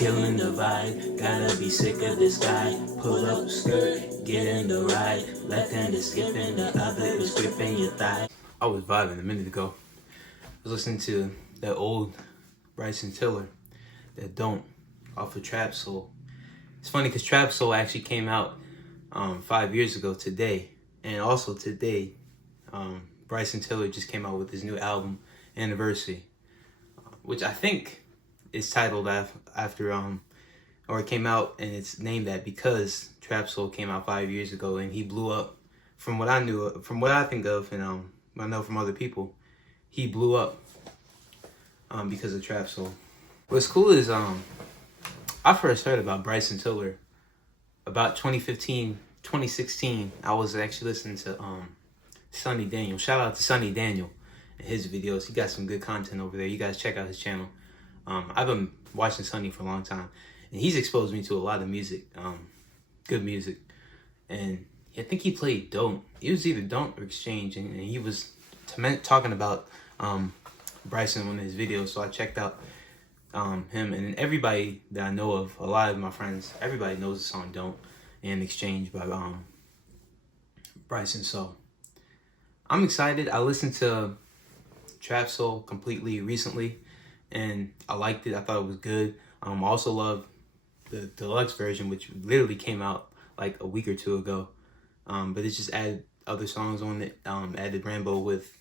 Killing the vibe, gotta be sick of this guy. Pull up skirt, get in the ride. Left hand is skipping, the other is gripping your thigh. I was vibing a minute ago. I was listening to that old Bryson Tiller, that Don't, off of Trap Soul. It's funny because Trap Soul actually came out 5 years ago today. And also today, Bryson Tiller just came out with his new album, Anniversary, which I think is titled after, or it came out and it's named that because Trap Soul came out 5 years ago and he blew up. From what I knew, from what I think of, and I know from other people, he blew up because of Trap Soul. What's cool is I first heard about Bryson Tiller about 2015, 2016. I was actually listening to Sunny Daniel. Shout out to Sunny Daniel and his videos. He got some good content over there. You guys check out his channel. I've been watching Sunny for a long time, and he's exposed me to a lot of music, good music. And I think he played Don't. It was either Don't or Exchange, and he was talking about Bryson on his videos. So I checked out him, and everybody that I know of, a lot of my friends, everybody knows the song Don't and Exchange by Bryson. So I'm excited. I listened to Trap Soul completely recently, and I liked it. I thought it was good. I also love the deluxe version, which literally came out like a week or two ago. But it just added other songs on it. Added Rambo with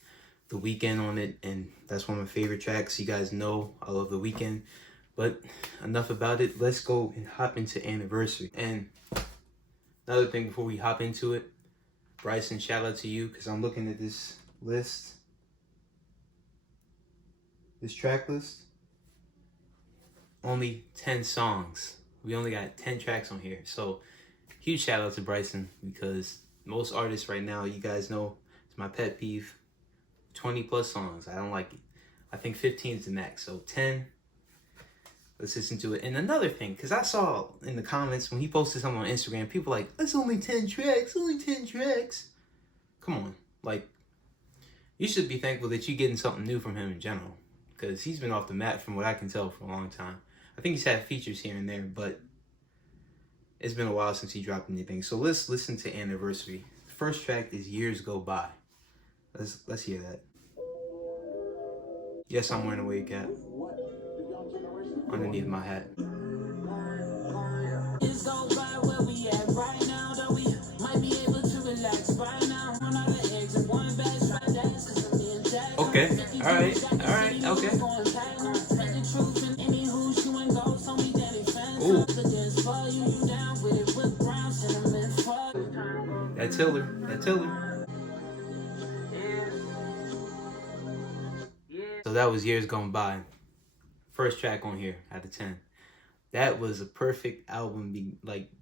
The Weeknd on it, and that's one of my favorite tracks. You guys know I love The Weeknd. But enough about it. Let's go and hop into Anniversary. And another thing before we hop into it, Bryson, shout out to you, because I'm looking at this list. This track list, only 10 songs. We only got 10 tracks on here. So huge shout out to Bryson, because most artists right now, you guys know, it's my pet peeve, 20 plus songs. I don't like it. I think 15 is the max. So 10, let's listen to it. And another thing, because I saw in the comments when he posted something on Instagram, people like, that's only 10 tracks, only 10 tracks. Come on. Like, you should be thankful that you're getting something new from him in general, because he's been off the map from what I can tell for a long time. I think he's had features here and there, but it's been a while since he dropped anything. So let's listen to Anniversary. The first track is Years Go By. Let's hear that. Yes, I'm wearing a wig cap underneath my hat. Okay, alright, okay. Ooh. That Tiller. So that was Years Gone By. First track on here out of 10. That was a perfect album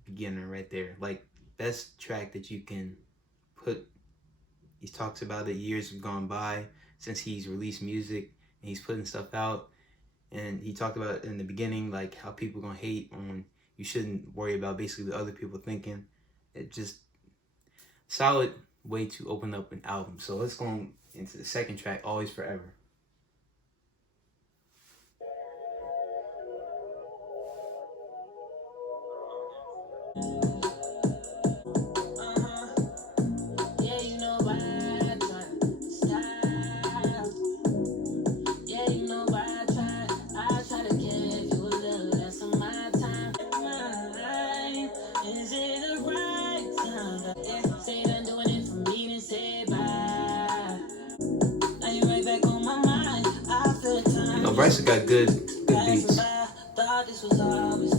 beginner right there. Like, best track that you can put. He talks about it, years have gone by since he's released music and he's putting stuff out. And he talked about in the beginning, like, how people gonna hate on, you shouldn't worry about basically what other people thinking. It just, solid way to open up an album. So let's go into the second track, Always Forever. Bryson got good beats.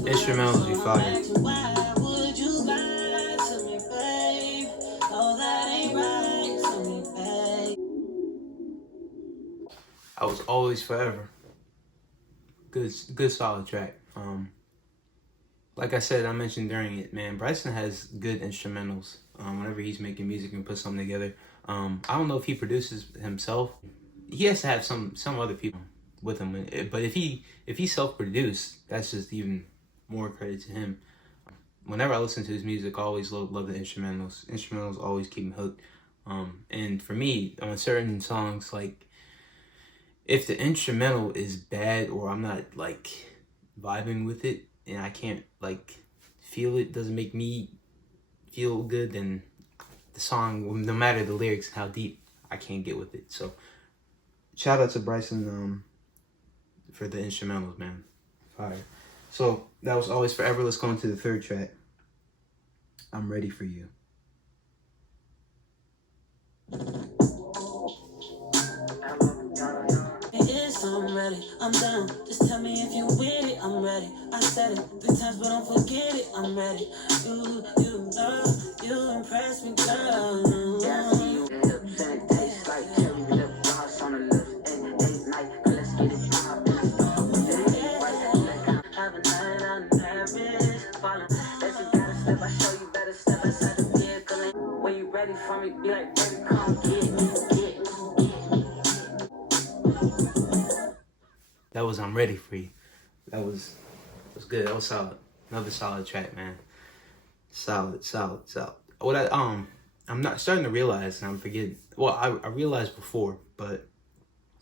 Instrumentals be fire. I Was Always Forever. Good solid track. Like I said, I mentioned during it, man, Bryson has good instrumentals. Whenever he's making music and put something together. I don't know if he produces himself. He has to have some other people with him, but if he self-produced, that's just even more credit to him. Whenever I listen to his music, I always love the instrumentals. Instrumentals always keep me hooked. And for me, on certain songs, like, if the instrumental is bad or I'm not like vibing with it, and I can't like feel it, doesn't make me feel good, then the song, no matter the lyrics and how deep, I can't get with it. So shout out to Bryson for the instrumentals, man. Fire. So that was Always Forever. Let's go into the third track. I'm Ready for You. I'm ready, I'm down. Just tell me if you with it, I'm ready. I said it 3 times, but don't forget it, I'm ready. You impress me, girl. Yeah, I see you lips and it tastes like cherry lip gloss on the lips. 8 night, let's get it poppin'. Have a night out in Paris, falling. That's you gotta step, I show you better step inside the vehicle. When you ready for me, be like, baby, come get me. That was I'm Ready for You. That was good. That was solid. Another solid track, man. Solid. What I'm not starting to realize, and I'm forgetting. Well, I realized before, but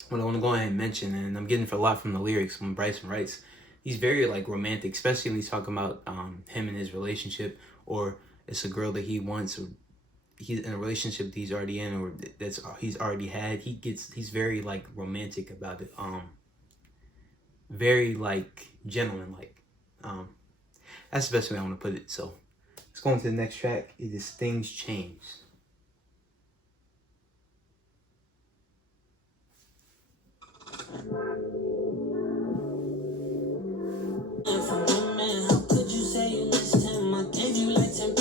what I want to go ahead and mention, and I'm getting a lot from the lyrics when Bryson writes, he's very like romantic, especially when he's talking about him and his relationship, or it's a girl that he wants, or he's in a relationship that he's already in, or that's he's already had. He's very like romantic about it. Very like gentleman like. That's the best way I want to put it. So let's go on to the next track. It is Things Change. How could you say you missed him? I gave you like 10%.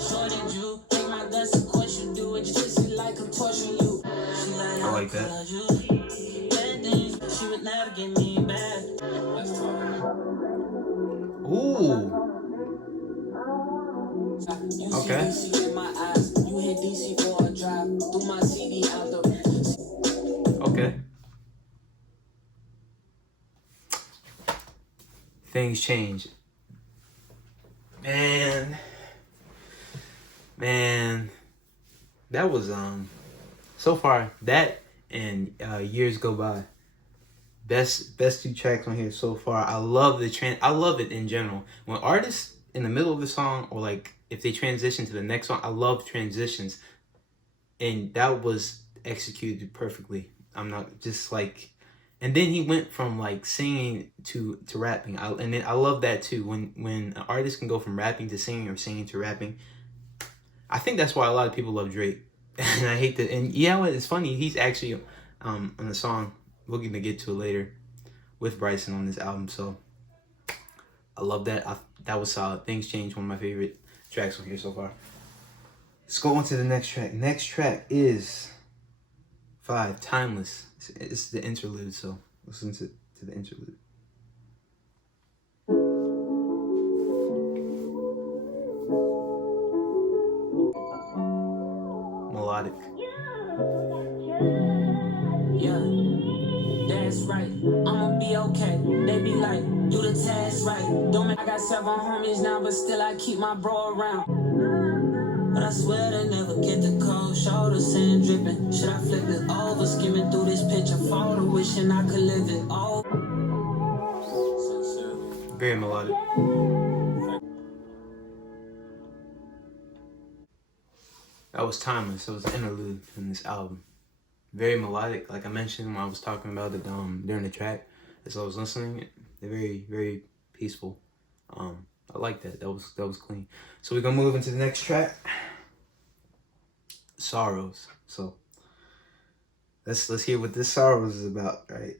Shorted you, take my guts, of course you do it. Just it like I'm torturing you. I like that. She would never get me back. Ooh. Okay. Okay. Things Change. Man, that was so far that and Years Go By. Best 2 tracks on here so far. I love I love it in general. When artists in the middle of the song, or like if they transition to the next song, I love transitions, and that was executed perfectly. I'm not just like, and then he went from like singing to rapping. And then I love that too. When an artist can go from rapping to singing, or singing to rapping. I think that's why a lot of people love Drake. And I hate that. And yeah, what it's funny, he's actually on the song we're gonna get to it later with Bryson on this album. So I love that. That was solid. Things Change, one of my favorite tracks on here so far. Let's go on to the next track. Next track is 5, Timeless. It's the interlude, so listen to the interlude. Melodic. Yeah, that's right. I'ma be okay. They be like, do the task right. Don't make I got several homies now, but still I keep my bro around. But I swear they never get the cold shoulder, sand dripping. Should I flip it over? Skimming through this picture photo, wishing I could live it all. Very melodic. That was Timeless. It was an interlude in this album. Very melodic, like I mentioned when I was talking about it during the track. As I was listening, they're very, very peaceful. I like that. That was clean. So we're gonna move into the next track, Sorrows. So let's hear what this Sorrows is about, right?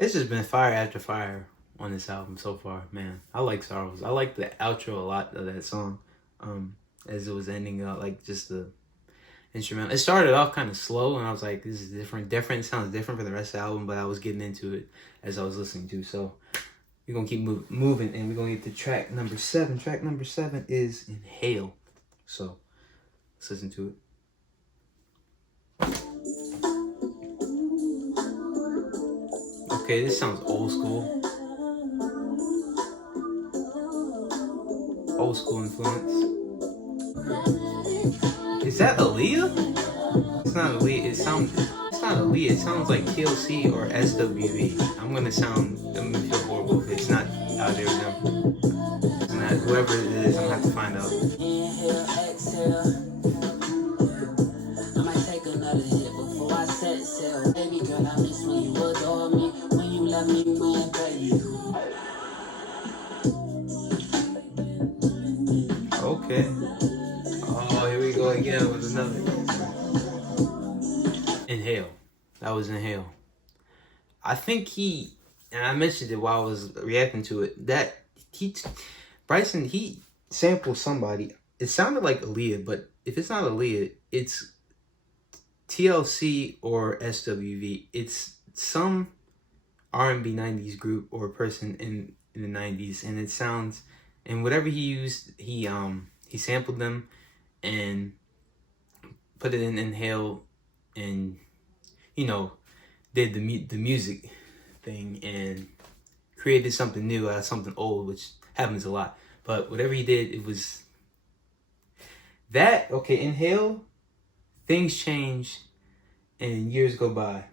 It's just been fire after fire on this album so far, man. I like Sorrows. I like the outro a lot of that song. As it was ending out, like just the instrumental. It started off kind of slow, and I was like, "This is different. Different. It sounds different for the rest of the album." But I was getting into it as I was listening to. So we're gonna keep moving, and we're gonna get to track number 7. Track number 7 is "Inhale." So let's listen to it. Okay, this sounds old school. Old school influence. Is that Aaliyah? It's not Aaliyah. It's not Aaliyah. It sounds like TLC or SWV. I'm gonna feel horrible if it's not either of them. And whoever it is, I'm gonna have to find out. Inhale, exhale. I might take another hit before I set sail. Baby girl, I miss when you adore me. When you love me, when baby. Okay. Oh, here we go again with another. Inhale. That was Inhale. I think and I mentioned it while I was reacting to it, that Bryson, he sampled somebody. It sounded like Aaliyah, but if it's not Aaliyah, it's TLC or SWV. It's some R&B 90s group or person in the 90s, and it sounds, and whatever he used, he sampled them and put it in Inhale, and did the music thing and created something new out of something old, which happens a lot. But whatever he did, it was that. Okay, Inhale, things change and years go by.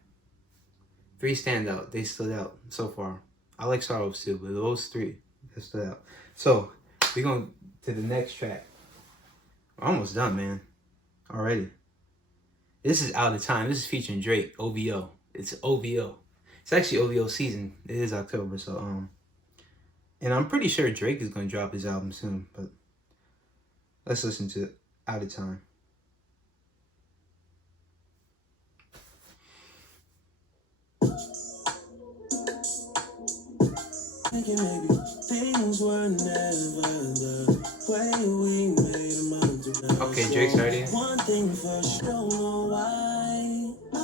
3 stand out. They stood out so far. I like Sorrows too, but those 3 that stood out. So we're going to the next track. We're almost done, man. Already. This is Out of Time. This is featuring Drake, OVO. It's OVO. It's actually OVO season. It is October, so and I'm pretty sure Drake is gonna drop his album soon, but let's listen to Out of Time. Maybe things were never the way we made them out to be. Okay, Drake's already. One thing for sure, don't know why I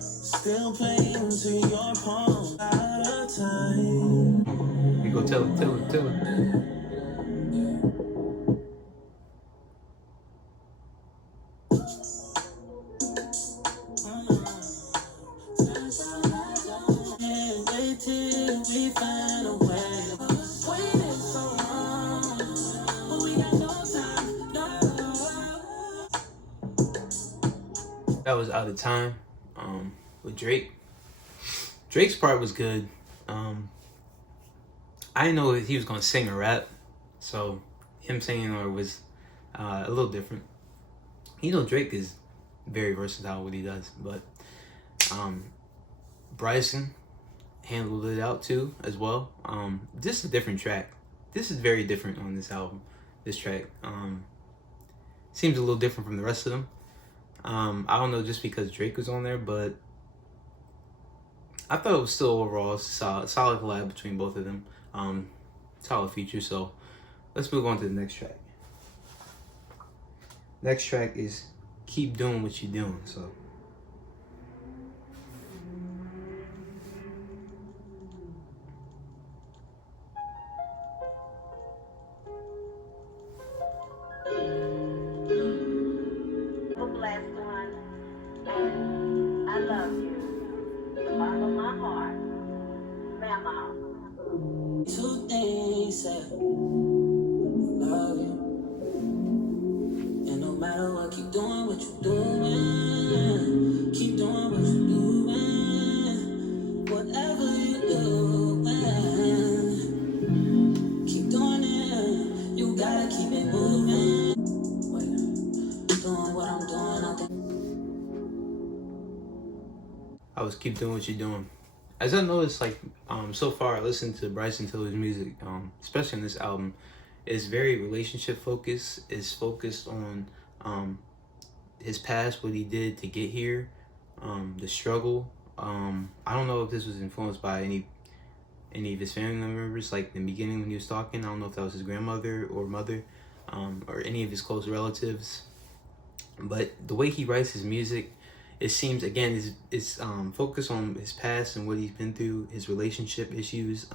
still playing to your palm. Out of time. You go tell it. Wait till we find a way. Waited so long, but we got no time. No. That was Out of Time. With Drake. Drake's part was good. I didn't know if he was gonna sing or rap, so him singing or was a little different. Drake is very versatile what he does, but Bryson handled it out too as well. This is a different track. This is very different on this album. This track seems a little different from the rest of them. I don't know, just because Drake was on there, but I thought it was still overall solid collab between both of them. Solid feature. So let's move on to the next track. Next track is Keep Doing What You're Doing. So blessed one. I love you. Follow my heart. Mama. 2 things said, love you. And no matter what, keep doing what you're doing. Keep doing what you're doing. Whatever you're doing, keep doing it. You gotta keep it moving. Wait, doing what I'm doing, I think. I was Keep Doing What You're Doing. As I noticed, like so far, I listened to Bryson Tiller's music, especially on this album, is very relationship focused. Is focused on his past, what he did to get here, the struggle, I don't know if this was influenced by any of his family members, like in the beginning when he was talking. I don't know if that was his grandmother or mother, or any of his close relatives. But the way he writes his music, it seems, again, is focused on his past and what he's been through, his relationship issues,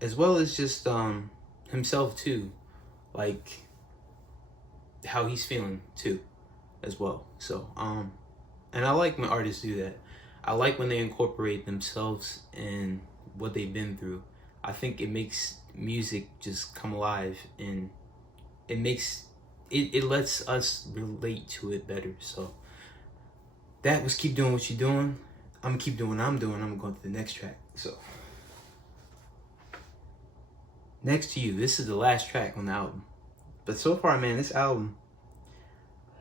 as well as just himself too, like how he's feeling too, as well. So and I like when artists do that. I like when they incorporate themselves and what they've been through. I think it makes music just come alive, and it lets us relate to it better. So that was Keep Doing What You're Doing. I'm gonna keep doing what I'm doing. I'm gonna go to the next track. So Next to You, this is the last track on the album. But so far, man, this album,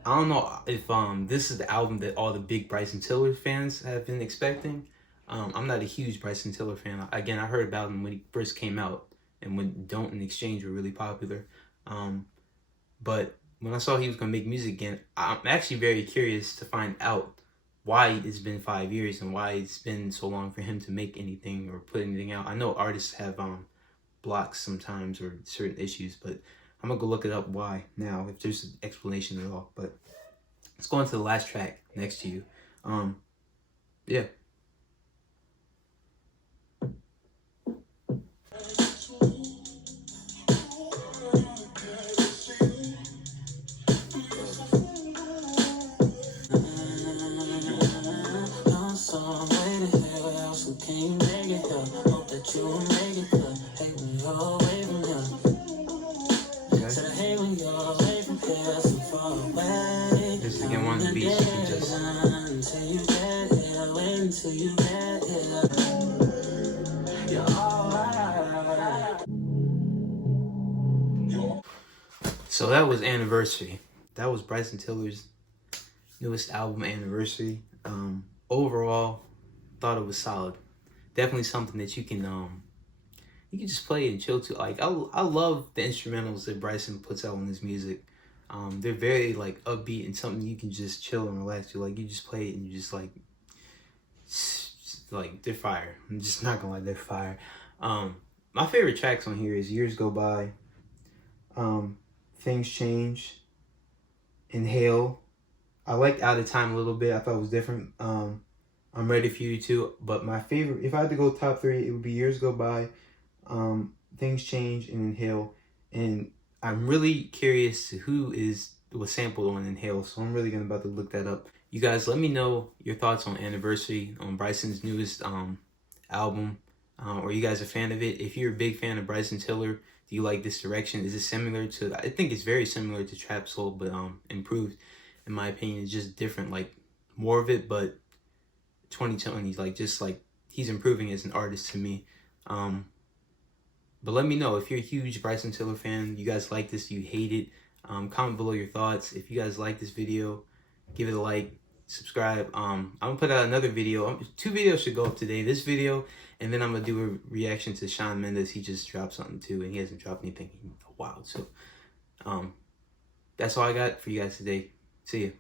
I don't know if this is the album that all the big Bryson Tiller fans have been expecting. I'm not a huge Bryson Tiller fan. Again, I heard about him when he first came out and when Don't and Exchange were really popular. But when I saw he was gonna make music again, I'm actually very curious to find out why it's been 5 years and why it's been so long for him to make anything or put anything out. I know artists have blocks sometimes or certain issues, but I'm gonna go look it up why now, if there's an explanation at all. But let's go on to the last track, Next to You. Yeah. This is again one of the beats you can just... So that was Anniversary. That was Bryson Tiller's newest album, Anniversary. Overall, thought it was solid. Definitely something that you can just play and chill to. Like I love the instrumentals that Bryson puts out on his music. They're very like upbeat and something you can just chill and relax to. Like you just play it and you just like they're fire. I'm just not gonna lie, they're fire. My favorite tracks on here is Years Go By, Things Change, Inhale. I liked Out of Time a little bit. I thought it was different. I'm Ready For You Too. But my favorite, if I had to go top three, it would be Years Go By, Things Change, and Inhale. And I'm really curious to who was sampled on Inhale, so I'm really about to look that up. You guys, let me know your thoughts on Anniversary, on Bryson's newest album. Or you guys a fan of it? If you're a big fan of Bryson Tiller, do you like this direction? Is it similar to, I think it's very similar to Trap Soul, but improved, in my opinion. It's just different, like more of it, but 2020, like just like he's improving as an artist to me. But let me know if you're a huge Bryson Tiller fan. You guys like this? Do you hate it? Comment below your thoughts. If you guys like this video, give it a like, subscribe. I'm gonna put out another video. 2 videos should go up today. This video, and then I'm gonna do a reaction to Shawn Mendes. He just dropped something too, and he hasn't dropped anything in a while. So that's all I got for you guys today. See ya.